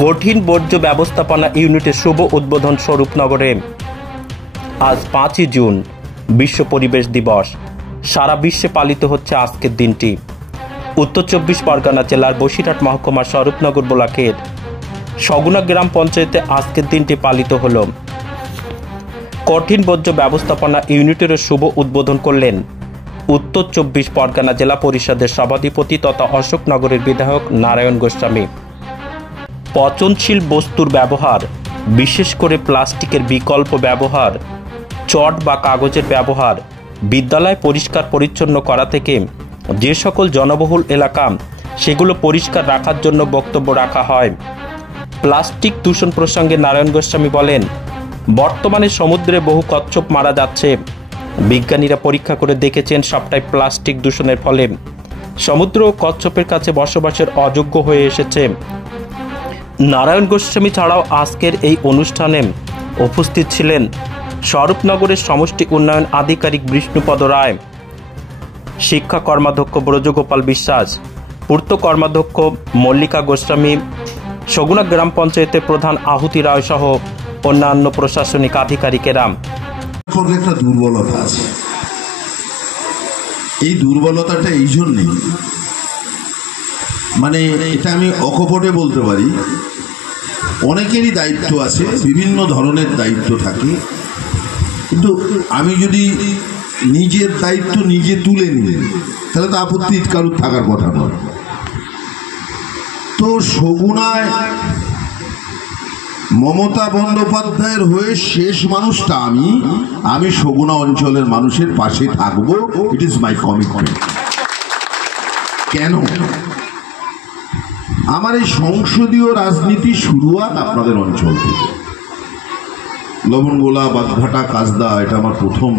কঠিন বর্জ্য ব্যবস্থাপনা ইউনিটের শুভ উদ্বোধন স্বরূপনগরে। আজ 5ই জুন বিশ্ব পরিবেশ দিবস। সারা বিশ্বে পালিত হচ্ছে আজকের দিনটি। উত্তর 24 পরগনা জেলার বসিরহাট মহকুমার স্বরূপনগর ব্লকের সগুনা গ্রাম পঞ্চায়েতে আজকের দিনটি পালিত হল। কঠিন বর্জ্য ব্যবস্থাপনা ইউনিটের শুভ উদ্বোধন করলেন উত্তর 24 পরগনা জেলা পরিষদের সভাধিপতি তথা অশোকনগরের বিধায়ক নারায়ণ গোস্বামী। পচনশীল বস্তুর ব্যবহার, বিশেষ করে প্লাস্টিকের বিকল্প ব্যবহার, চট বা কাগজের ব্যবহার, বিদ্যালয় পরিষ্কার পরিচ্ছন্ন করা থেকে যে সকল জনবহুল এলাকা সেগুলো পরিষ্কার রাখার জন্য বক্তব্য রাখা হয়। প্লাস্টিক দূষণ প্রসঙ্গে নারায়ণ গোস্বামী বলেন, বর্তমানে সমুদ্রে বহু কচ্ছপ মারা যাচ্ছে। বিজ্ঞানীরা পরীক্ষা করে দেখেছেন সবটাই প্লাস্টিক দূষণের ফলে। সমুদ্র ও কচ্ছপের কাছে বসবাসের অযোগ্য হয়ে এসেছে। নারায়ণ গোস্বামী ছাড়াও আজকের এই অনুষ্ঠানে উপস্থিত ছিলেন স্বরূপনগরের সমষ্টি উন্নয়ন আধিকারিক বিষ্ণুপদ রায়, শিক্ষা কর্মাধ্যক্ষ ব্রজগোপাল বিশ্বাস, পূর্ত কর্মাধ্যক্ষ মল্লিকা গোস্বামী, সগুনা গ্রাম পঞ্চায়েতের প্রধান আহুতি রায় সহ অন্যান্য প্রশাসনিক আধিকারিকেরা। একটা দুর্বলতা আছে। এই দুর্বলতাটা এই জন্যই, মানে এটা আমি অকপটে বলতে পারি, অনেকেরই দায়িত্ব আছে, বিভিন্ন ধরনের দায়িত্ব থাকে, কিন্তু আমি যদি নিজের দায়িত্ব নিজে তুলে নিই তাহলে তো আপত্তি কারুর থাকার কথা নয়। তো সগুনায় মমতা বন্দ্যোপাধ্যায়ের হয়ে শেষ মানুষটা আমি সগুনা অঞ্চলের মানুষের পাশে থাকবো। It is my commitment. কেন? আমার এই সংসদীয় রাজনীতি শুরুয়াত আপনাদের অঞ্চল থেকে। লবণগোলা, বাগঘাটা, কাজদা এটা আমার প্রথম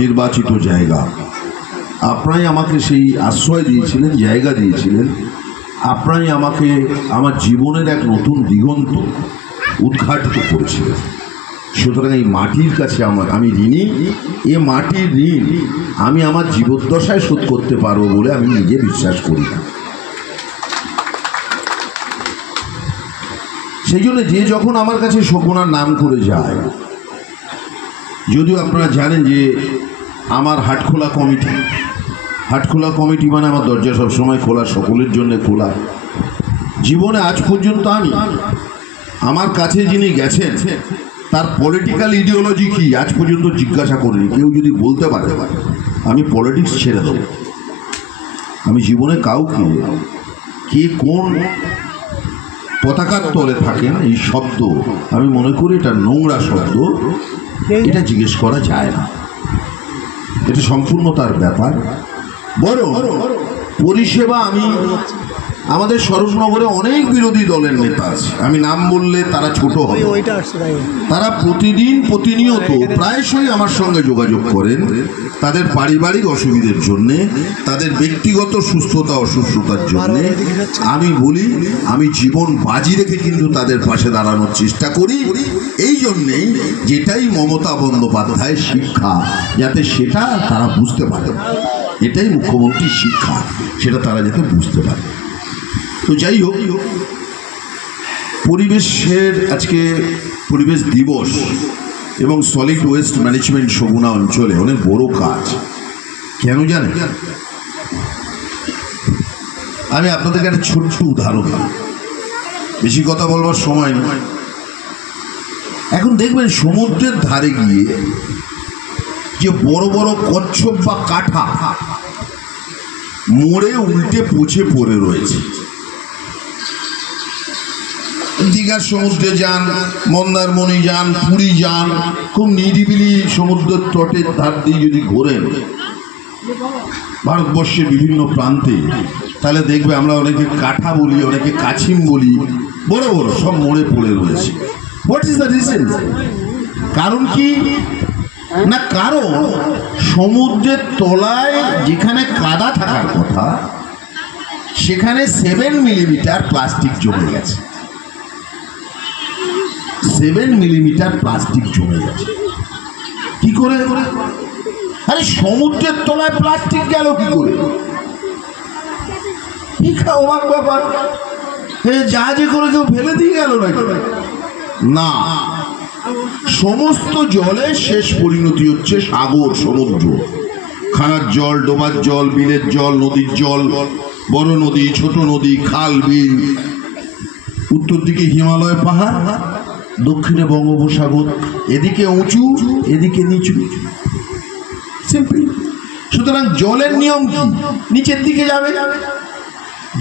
নির্বাচিত জায়গা। আপনারাই আমাকে সেই আশ্রয় দিয়েছিলেন, জায়গা দিয়েছিলেন। আপনারাই আমাকে আমার জীবনের এক নতুন দিগন্ত উদ্ঘাটিত করেছিলেন। সুতরাং এই মাটির কাছে আমি ঋণী। এ মাটির ঋণ আমি আমার জীবদ্দশায় শোধ করতে পারবো বলে আমি নিজে বিশ্বাস করি না। সেই জন্য যে যখন আমার কাছে সগুনার নাম করে যায়, যদিও আপনারা জানেন যে আমার হাটখোলা কমিটি মানে আমার দরজা সবসময় খোলা, সকলের জন্য খোলা। জীবনে আজ পর্যন্ত আমি আমার কাছে যিনি গেছেন তার পলিটিক্যাল ইডিওলজি কি আজ পর্যন্ত জিজ্ঞাসা করিনি। কেউ যদি বলতে পারে আমি পলিটিক্স ছেড়ে দেব। আমি জীবনে কাউকে কে কোন পতাকার তলে থাকেন এই শব্দ আমি মনে করি এটা নোংরা শব্দ, এটা জিজ্ঞেস করা যায় না। এটা সম্পূর্ণ তার ব্যাপার। বড় পরিষেবা আমাদের স্বরূপনগরে অনেক বিরোধী দলের নেতা আছে, আমি নাম বললে তারা ছোট হবে। তারা প্রতিনিয়ত প্রায়শই আমার সঙ্গে যোগাযোগ করেন তাদের পারিবারিক অসুবিধার জন্যে, তাদের ব্যক্তিগত সুস্থতা অসুস্থতার জন্যে। আমি বলি আমি জীবন বাজি রেখে কিন্তু তাদের পাশে দাঁড়ানোর চেষ্টা করি। এই জন্যেই যেটাই মমতা বন্দ্যোপাধ্যায়ের শিক্ষা, যাতে সেটা তারা বুঝতে পারে। এটাই মুখ্যমন্ত্রীর শিক্ষা, সেটা তারা যাতে বুঝতে পারে। তো যাই হোক, পরিবেশের আজকে পরিবেশ দিবস এবং সলিড ওয়েস্ট ম্যানেজমেন্ট সগুনা অঞ্চলে অনেক বড় কাজ। কেন জানেন? আমি আপনাদেরকে একটা ছোট্ট উদাহরণ দিই, বেশি কথা বলবার সময় নয়। এখন দেখবেন সমুদ্রের ধারে গিয়ে যে বড় বড় কচ্ছপ বা কাঁঠা মরে উল্টে পচে পড়ে রয়েছে। দীঘার সমুদ্রে যান, মন্দারমণি যান, পুরী যান, খুব নিরিবিলি সমুদ্রের তটের ধার দিয়ে যদি ঘোরেন ভারতবর্ষের বিভিন্ন প্রান্তে, তাহলে দেখবে আমরা অনেকে কাঁঠা বলি, অনেকে কাছিম বলি, বড় বড় সব মরে পড়ে রয়েছে। What is the reason? কারণ কি না, কারণ সমুদ্রের তলায় যেখানে কাদা থাকার কথা সেখানে 7 মিলিমিটার প্লাস্টিক জমে গেছে। 7 মিলিমিটার প্লাস্টিক জমে গেছে। কি করে? আরে সমুদ্রের তলায় প্লাস্টিক গেল কি করে? কি অবাক ব্যাপার। জাহাজে করে কেউ ফেলে দিয়ে গেল নাকি? না, সমস্ত জলের শেষ পরিণতি হচ্ছে সাগর, সমুদ্র। খানার জল, ডোবার জল, বিলের জল, নদীর জল, বড় নদী, ছোট নদী, খাল, বিল। উত্তর দিকে হিমালয় পাহাড়, দক্ষিণে বঙ্গোপসাগর। এদিকে উঁচু, এদিকে নিচু। সিম্পল। সুতরাং জলের নিয়ম কি? নিচের দিকে যাবে,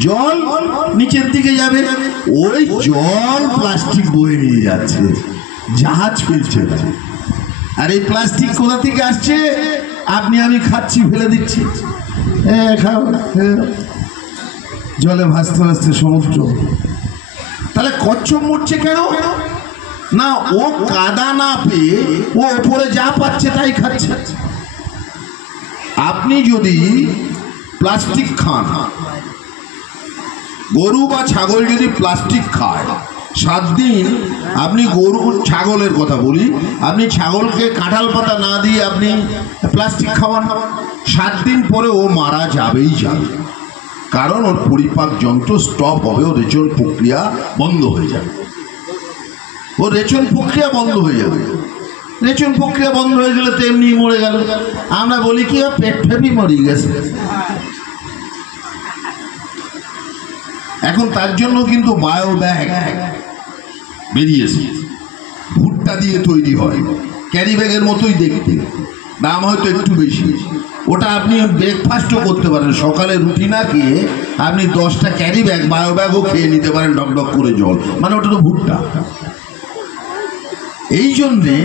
জল নিচের দিকে যাবে। ওই জল প্লাস্টিক বয়ে নিয়ে যাচ্ছে, জাহাজ ফেলছে। আর এই প্লাস্টিক কোথা থেকে আসছে? আপনি আমি খাচ্ছি, ফেলে দিচ্ছি। খাও, জলে ভাসতে ভাসতে সমুদ্র। তাহলে কচ্ছপ মরছে কেন? না, ও কাদা না পেয়ে ও ওপরে যা পাচ্ছে তাই খাচ্ছে। আপনি যদি প্লাস্টিক খান, গরু বা ছাগল যদি প্লাস্টিক খায়, 7 দিন আপনি গরু ছাগলের কথা বলি, আপনি ছাগলকে কাঁঠাল পাতা না দিয়ে আপনি প্লাস্টিক খাওয়ান, 7 দিন পরে ও মারা যাবেই যাবে। কারণ ওর পরিপাক যন্ত্র স্টপ হবে, ওর রেচন প্রক্রিয়া বন্ধ হয়ে যাবে। ওর রেচন প্রক্রিয়া বন্ধ হয়ে যাবে। রেচন প্রক্রিয়া বন্ধ হয়ে গেলে তো এমনি মরে গেল। আমরা বলি কি, পেট ফেপি মরে গেছে। এখন তার জন্য কিন্তু বায়ো ব্যাগ বেরিয়েছে, ভুট্টা দিয়ে তৈরি হয়, ক্যারি ব্যাগের মতোই দেখতে, দাম হয়তো একটু বেশি। ওটা আপনি ব্রেকফাস্টও করতে পারেন, সকালে রুটি না খেয়ে আপনি 10টা ক্যারি ব্যাগ, বায়ো ব্যাগও খেয়ে নিতে পারেন, ডকডক করে জল। মানে ওটা তো ভুট্টা। এই জন্যে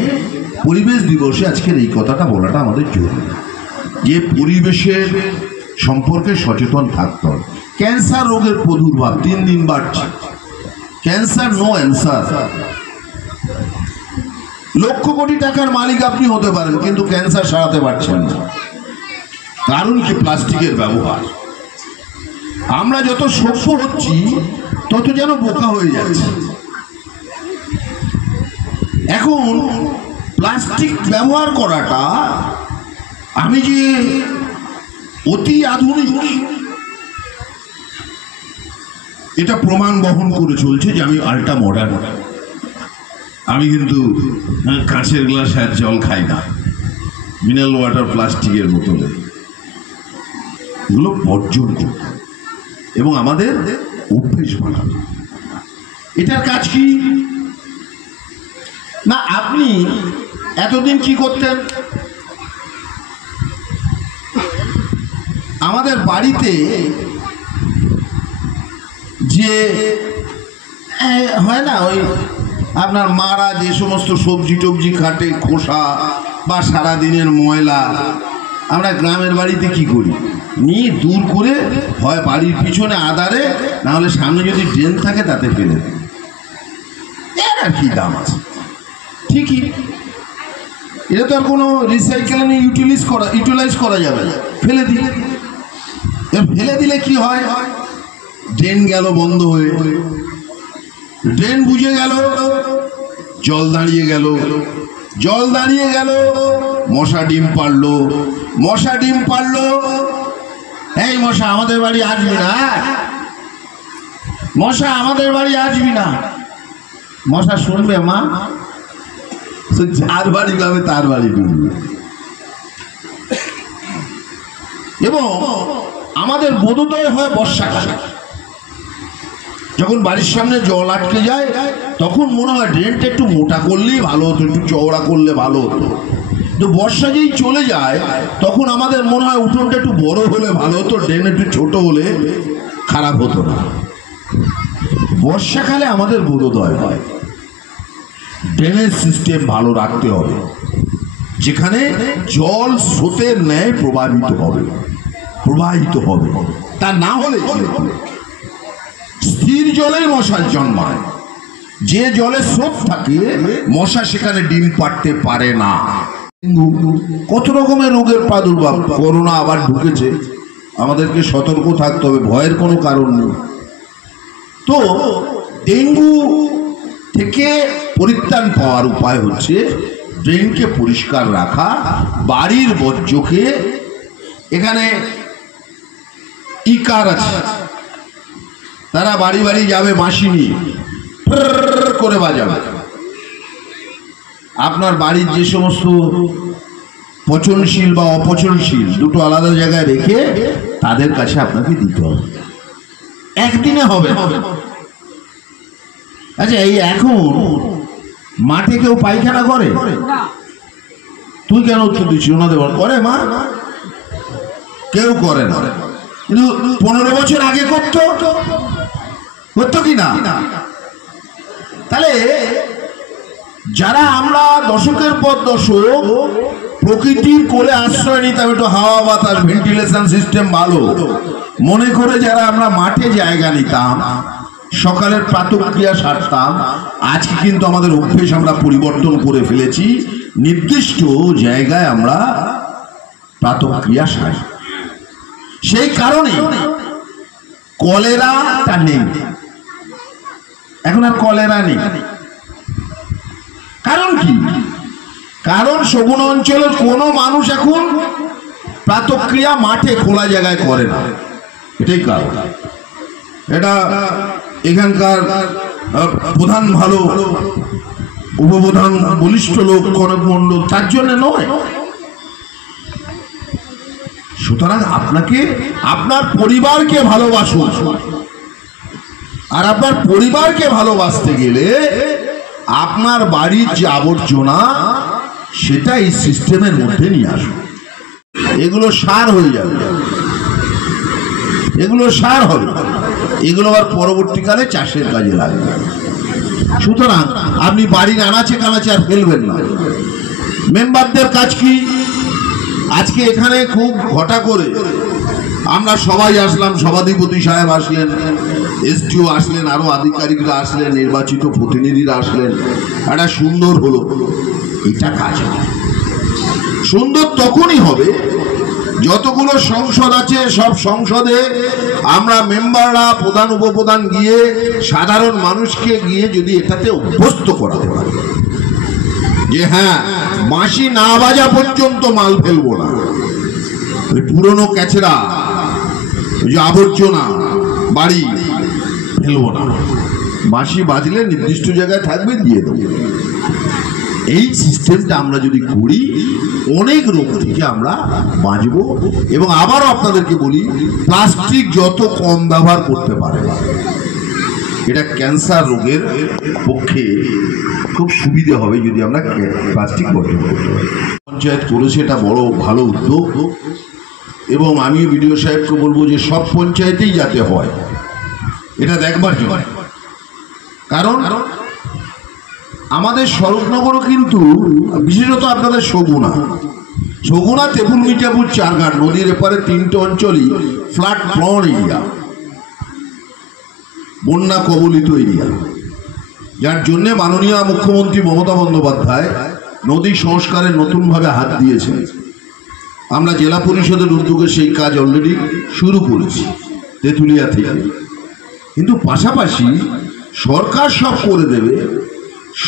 পরিবেশ দিবসে আজকের এই কথাটা বলাটা আমাদের জরুরি, যে পরিবেশের সম্পর্কে সচেতন থাকতে হবে। ক্যান্সার রোগের প্রাদুর্ভাব 3 দিন বাড়ছে। Cancer no answer. Lakh crore টাকার মালিক আপনি হতে পারেন, কিন্তু ক্যান্সার সারাতে পারছেন না। কারণ কি? প্লাস্টিকের ব্যবহার। আমরা যত সভ্য হচ্ছি তত যেন বোকা হয়ে যাচ্ছে। এখন প্লাস্টিক ব্যবহার করাটা আমি যে অতি আধুনিক এটা প্রমাণ বহন করে চলছে, যে আমি আল্ট্রা মডার্ন। আমি কিন্তু কাঁচের গ্লাস আর জল খাই না, মিনারেল ওয়াটার প্লাস্টিকের বোতলে। এগুলো বর্জন এবং আমাদের অভ্যেস বানানো। এটার কাজ কি না? আপনি এতদিন কি করতেন? আমাদের বাড়িতে যে হয় না, ওই আপনার মারা যে সমস্ত সবজি টবজি কাটে, খোসা বা সারাদিনের ময়লা, আমরা গ্রামের বাড়িতে কি করি? নিয়ে দূর করে হয় বাড়ির পিছনে আদারে, না হলে সামনে যদি ড্রেন থাকে তাতে ফেলে দিই। এর আর কি দাম আছে? ঠিকই, এটা তো আর কোনো রিসাইকেলিং ইউটিলাইজ করা যাবে না, ফেলে দিই। ফেলে দিলে কি হয়? ড্রেন গেল বন্ধ হয়ে, ড্রেন বুঝে গেল, জল দাঁড়িয়ে গেল, জল দাঁড়িয়ে গেল, মশা ডিম পারলো, মশা ডিম পারলো। এই মশা আমাদের বাড়ি আসবি না, মশা আমাদের বাড়ি আসবি না। মশা শুনবে মা, যার বাড়ি যাবে তার বাড়ি ঢুকবে। এবং আমাদের বোধোদয় হয় বর্ষাকালে, যখন বাড়ির সামনে জল আটকে যায় তখন মনে হয় ড্রেনটা একটু মোটা করলেই ভালো হতো, একটু চওড়া করলে ভালো হতো। তো বর্ষা যেই চলে যায় তখন আমাদের মনে হয় উঠোনটা একটু বড় হলে ভালো হতো, ড্রেন একটু ছোট হলে খারাপ হতো না। বর্ষাকালে আমাদের বোধোদয় হয় ড্রেনেজ সিস্টেম ভালো রাখতে হবে, যেখানে জল স্রোতের ন্যায় প্রবাহিত হবে। তা না হলে স্থির জলে মশার জন্মায়। যে জলে স্রোত থাকে মশা সেখানে ডিম পাড়তে পারে না। কত রকমের রোগের প্রাদুর্ভাব। করোনা আবার ঢুকেছে, আমাদেরকে সতর্ক থাকতে হবে, ভয়ের কোনো কারণ নেই। তো ডেঙ্গু থেকে পরিত্রাণ পাওয়ার উপায় হচ্ছে ড্রেনকে পরিষ্কার রাখা, বাড়ির বর্জ্যকে, এখানে ইকার আছে, তারা বাড়ি বাড়ি যাবে বাঁশি নিয়ে করে বাজাবে। আপনার বাড়ির যে সমস্ত পচনশীল বা অপচনশীল দুটো আলাদা জায়গায় রেখে তাদের কাছে আপনাকে দিতে হবে, একদিনে হবে। আচ্ছা, এই এখন মাঠে কেউ পায়খানা করে? তুই কেন উত্তর দিচ্ছি? ওনাদের করে মা? কেউ করে না, কিন্তু 15 বছর আগে করতো কি না? তাহলে যারা আমরা দশকের পর দশক প্রকৃতির কোলে আশ্রয় নিতাম, একটু হাওয়া বাতাস ভেন্টিলেশন সিস্টেম ভালো মনে করে যারা আমরা মাঠে জায়গা নিতাম, সকালের প্রাতঃক্রিয়া সারতাম, আজকে কিন্তু আমাদের অভ্যেস আমরা পরিবর্তন করে ফেলেছি। নির্দিষ্ট জায়গায় আমরা প্রাতঃক্রিয়া সারি। সেই কারণে কলেরাটা নেই, এখন আর কলেরা নেই। কারণ কি? কারণ সগুণ অঞ্চলের কোনো মানুষ এখন প্রাতঃক্রিয়া মাঠে খোলা জায়গায় করে না, এটাই কারণ। এটা এখানকার প্রধান ভালো উপপ্রধান বলিষ্ঠ লোক কনক মণ্ডল তার জন্য নয়। সুতরাং আপনাকে আপনার পরিবারকে ভালোবাসুন, আর আপনার পরিবারকে ভালোবাসতে গেলে আপনার বাড়ির যে আবর্জনা সেটা এই সিস্টেমের মধ্যে নিয়ে আসুন। এগুলো সার হয়ে যাবে, এগুলো সার হবে, এগুলো আবার পরবর্তীকালে চাষের কাজে লাগবে। সুতরাং আপনি বাড়ির আনাচে কানাচে আর ফেলবেন না। মেম্বারদের কাজ কি? আজকে এখানে খুব ঘটা করে আমরা সবাই আসলাম, সভাধিপতি সাহেব আসলেন, এসডিও আসলেন, আরো আধিকারিকরা আসলেন, নির্বাচিত প্রতিনিধিরা আসলেন, একটা সুন্দর হলো। এটা কাজ সুন্দর তখনই হবে যতগুলো সংসদ আছে সব সংসদে আমরা মেম্বাররা, প্রধান উপপ্রধান গিয়ে সাধারণ মানুষকে গিয়ে যদি এটাতে অভ্যস্ত করাতে পারে যে হ্যাঁ, বাঁশি না বাজা পর্যন্ত মাল ফেলবো না, পুরনো ক্যাচেরা যে আবর্জনা বাড়ি ফেলবো না, বাঁশি বাজলে নির্দিষ্ট জায়গায় থাকবে দিয়ে দেবো। এই সিস্টেমটা আমরা যদি করি অনেক রোগ থেকে আমরা বাঁচব। এবং আবারও আপনাদেরকে বলি, প্লাস্টিক যত কম ব্যবহার করতে পারে এটা ক্যান্সার রোগের পক্ষে খুব সুবিধে হবে যদি আমরা প্লাস্টিক বর্জন করতে পারি। পঞ্চায়েত করেছে, এটা বড় ভালো উদ্যোগ, এবং আমি বিডিও সাহেবকে বলবো যে সব পঞ্চায়েতেই যাতে হয় এটা দেখবার জন্য। কারণ আমাদের স্বরূপনগরও কিন্তু বিশেষত আপনাদের সগুনা তেপুল মিঠাপুর চারঘাট নদীর এপারে 3টে অঞ্চলই ফ্লাড প্রন এরিয়া, বন্যা কবলিত এরিয়া, যার জন্য মাননীয় মুখ্যমন্ত্রী মমতা বন্দ্যোপাধ্যায় নদী সংস্কারে নতুনভাবে হাত দিয়েছেন। আমরা জেলা পরিষদের উদ্যোগে সেই কাজ অলরেডি শুরু করেছি তেঁতুলিয়া থেকে। কিন্তু পাশাপাশি সরকার সব করে দেবে।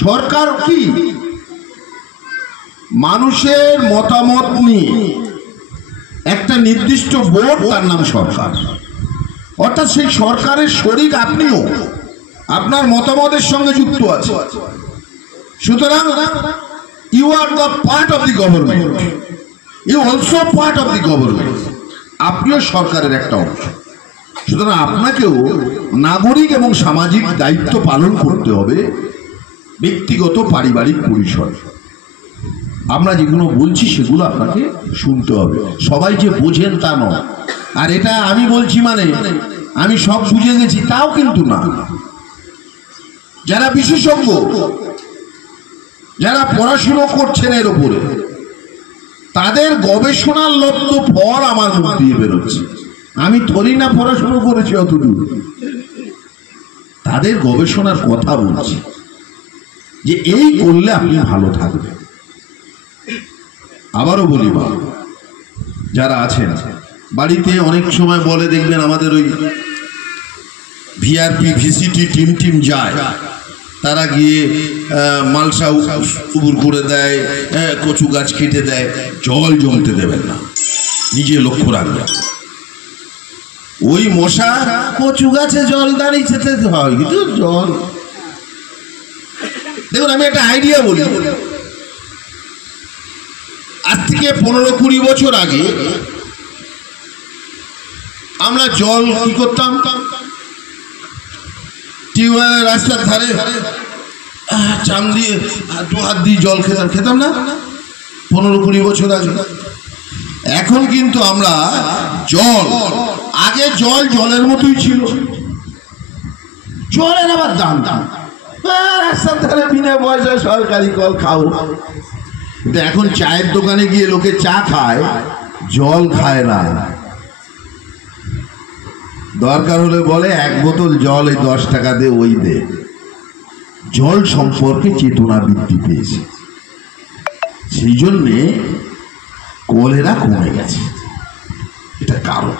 সরকার কি মানুষের মতামত নিয়ে একটা নির্দিষ্ট বোর্ড, তার নাম সরকার, অর্থাৎ সেই সরকারের শরিক আপনিও, আপনার মতামতের সঙ্গে যুক্ত আছে। সুতরাং you are the part of the government, you also part of the government, আপনিও সরকারের একটা অংশ। সুতরাং আপনাকেও নাগরিক এবং সামাজিক দায়িত্ব পালন করতে হবে ব্যক্তিগত পারিবারিক পরিসর। আমরা যেগুলো বলছি সেগুলো আপনাকে শুনতে হবে। সবাই যে বোঝেন তা নয়, আর এটা আমি বলছি মানে আমি সব বুঝে গেছি তাও কিন্তু না। যারা বিশেষজ্ঞ, যারা পড়াশুনো করছেন এর উপরে, তাদের গবেষণার লব্ধ ফল আমার মুখ দিয়ে বেরোচ্ছে। আমি থরি না পড়াশুনো করেছি অতদূর, তাদের গবেষণার কথা বলছি যে এই করলে আপনি ভালো থাকবেন। আবারও বলি, যারা আছেন বাড়িতে অনেক সময় বলে, দেখবেন আমাদের ওই ভিআরপি ভিসিটি টিম যায়, তারা গিয়ে মালসা উবুর করে দেয়, কচু গাছ কেটে দেয়। জল জমতে দেবেন না, নিজে লক্ষ্য রাখবেন। ওই মশা কচু গাছে জল দাঁড়িয়ে যেতে হয়, কিন্তু জল দেখুন আমি একটা আইডিয়া বলি। আজ থেকে 15-20 বছর আগে আমরা জল কি করতাম, টিউবওয়েলের রাস্তার ধারে চাম দিয়ে 2 হাত দিয়ে জল খেতাম না 15-20 বছর আগে। এখন কিন্তু আমরা আগে জলের মতোই ছিল, জলের আবার দাম রাস্তার ধারে বিনা পয়সায় সরকারি কল খাও। কিন্তু এখন চায়ের দোকানে গিয়ে লোকে চা খায়, জল খায় না। দরকার হলে বলে 1 বোতল জল এই 10 টাকা দে, ওই দে। জল সম্পর্কে চেতনা বৃদ্ধি পেয়েছে, সেই জন্যে কলেরা কমে গেছে, এটা কারণ।